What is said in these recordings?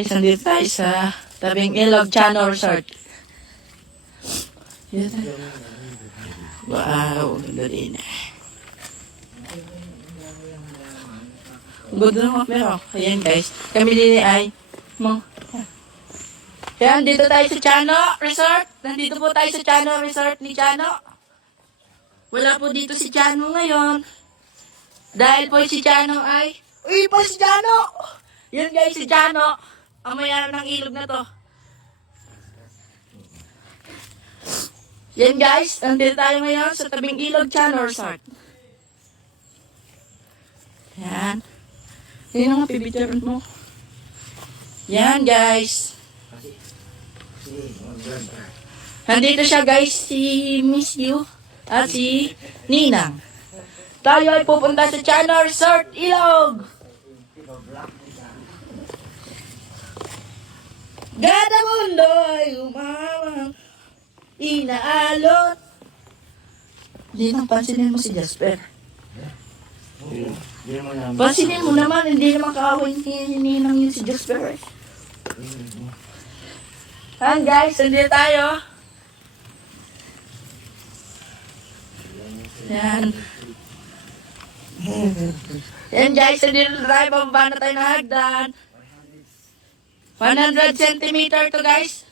Nandito tayo sa tabing Ilog Channel Resort. Wow, ganda din. Ganda naman pero. Ayan guys, kami din ay Ayan, dito tayo sa Chano Resort. Nandito po tayo sa Chano Resort ni Chano. Wala po dito si Chano ngayon. Dahil po si Chano ay... Uy po si Chano! Yan guys, si Chano. Ang mayroon ng ilog na to. Yan guys, nandito tayo ngayon sa tabing Ilog Channel Resort. Yan. Yan ang pipicture mo. Yan guys. Nandito siya guys, si Miss You at si Ninang. Tayo ay pupunta sa Channel Resort Ilog. Gada mundo ay umawang inaalot. Hindi nang pansinin mo si Jasper. Pansinin mo naman, hindi naman kaaway ni Ninang yun si Jasper. Ayan guys, hindi tayo. Yan. Yan guys, hindi tayo. Pababa na tayo ng hagdan. 100 centimeter to guys.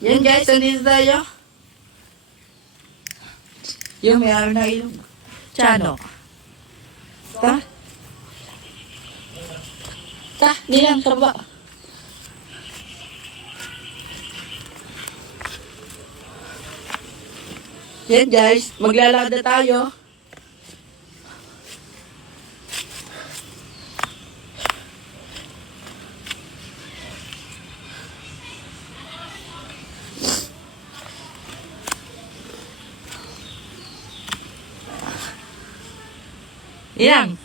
Yan guys, nandito tayo. Yung may araw na ilog. Chano. Ta? Ta, di lang, sa baba. Yan guys, maglalakad na tayo. Yan.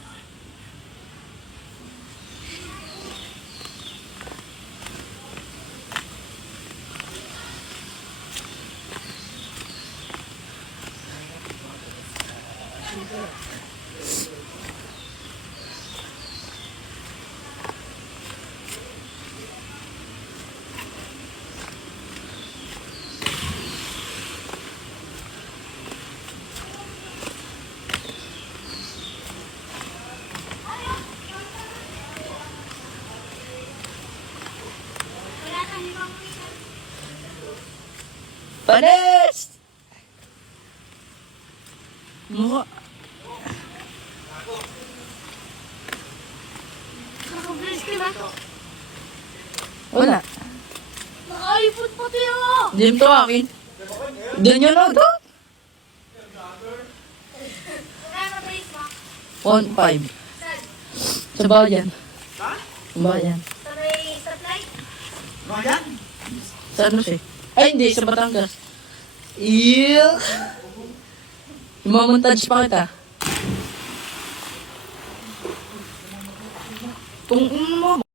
Panis! Mukha. Wala. Nakaipot pati ako! Diyan to akin. Diyan yun o, to. 1.5. Sa bayan. Sa bayan. Sa may stoplight? Bayan? Sa ano siya? Ay, hindi. Sa Batangas. Ew! Imamontage pa kita. Kung mo.